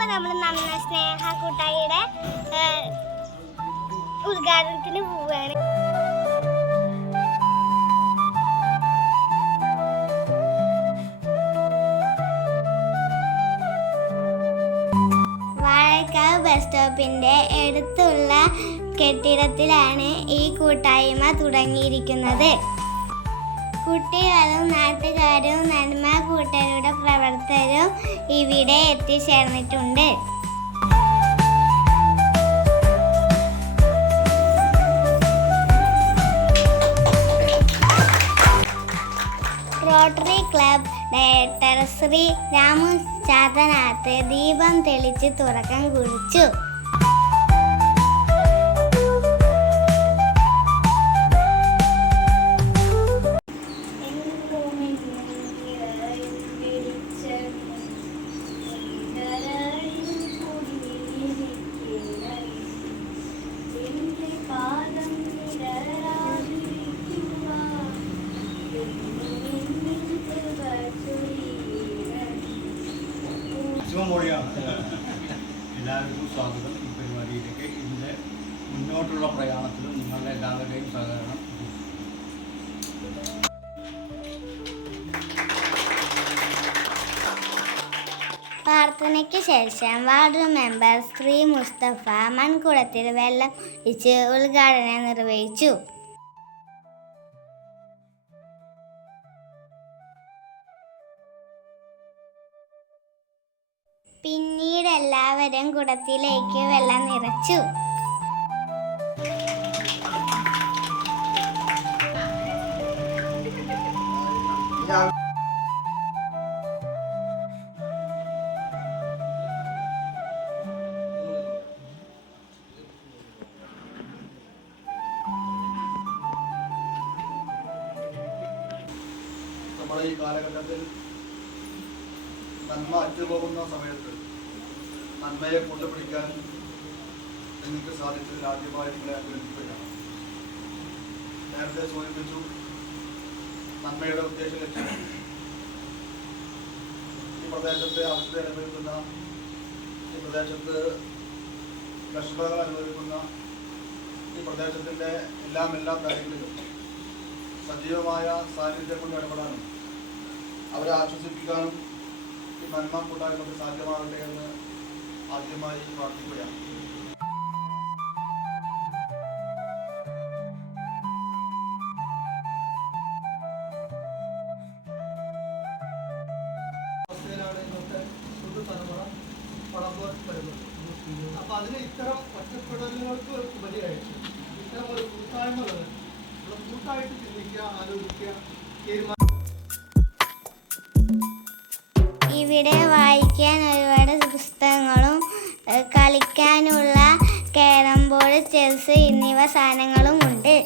ഇപ്പൊ നമ്മൾ നമ്മുടെ സ്നേഹ കൂട്ടായിയുടെ ഉദ്ഘാടനത്തിന് പോവുകയാണ്. വാഴക്കാവ് ബസ് സ്റ്റോപ്പിന്റെ അടുത്തുള്ള കെട്ടിടത്തിലാണ് ഈ കൂട്ടായ്മ തുടങ്ങിയിരിക്കുന്നത്. കുട്ടികളും നാട്ടുകാരും നന്മ കൂട്ടരുടെ പ്രവർത്തകരും ഇവിടെ എത്തിച്ചേർന്നിട്ടുണ്ട്. Rotary club director Shri Ramu Chathanath ദീപം തെളിച്ച് തുടക്കം കുറിച്ചു. എല്ലാവർക്കും സ്വാഗതം. ഈ പരിപാടിയിലേക്ക് ഇതിൻ്റെ മുന്നോട്ടുള്ള പ്രയാണത്തിലും നിങ്ങളുടെ എല്ലാവരുടെയും സഹകരണം. പ്രാർത്ഥനയ്ക്ക് ശേഷം വാർഡ് മെമ്പർ ശ്രീ മുസ്തഫ മൺകുളത്തിൽ വെള്ളം ഒഴിച്ച് ഉദ്ഘാടനം നിർവഹിച്ചു. പിന്നീട് എല്ലാവരും കുടത്തിലേക്ക് വെള്ളം നിറച്ചു. നമ്മുടെ ഈ കാലഘട്ടത്തിൽ നന്മ അറ്റുപോകുന്ന സമയത്ത് നന്മയെ കൊണ്ടുപിടിക്കാൻ നിങ്ങൾക്ക് സാധിച്ചതിൽ ആദ്യമായി നിങ്ങളെ അഭിനന്ദിക്കുകയാണ്. നേരത്തെ സൂചിപ്പിച്ചു, നന്മയുടെ ഉദ്ദേശ ലക്ഷ്യം ഈ പ്രദേശത്തെ അവസ്ഥ അനുഭവിക്കുന്ന, ഈ പ്രദേശത്ത് കഷ്ടതകൾ അനുഭവിക്കുന്ന, ഈ പ്രദേശത്തിൻ്റെ എല്ലാ കാര്യങ്ങളിലും സജീവമായ സാന്നിധ്യം കൊണ്ട് ഇടപെടാനും അവരെ ആശ്വസിപ്പിക്കാനും ഈ നന്മ കൂട്ടായ്മക്ക് സാധ്യമാകട്ടെ എന്ന് ആദ്യമായി പ്രാർത്ഥിക്കുകയാണ്. അവസ്ഥയിലാണ് ഇന്നത്തെ പുതുതലമുറ വളർന്നു വരുന്നത്. അപ്പൊ അതിന് ഇത്തരം ഒറ്റപ്പെടലുകൾക്ക് ഉപരിയായിട്ട് ഇത്തരം ഒരു കൂട്ടായ്മകൾ കൂട്ടായിട്ട് ചിന്തിക്കുക, ആലോചിക്കുക, തീരുമാനം. ഇവിടെ വായിക്കാൻ ഒരുപാട് പുസ്തകങ്ങളും കളിക്കാനുള്ള ക്യാരം ബോർഡ്, ചെസ് എന്നിവ സാധനങ്ങളും ഉണ്ട്.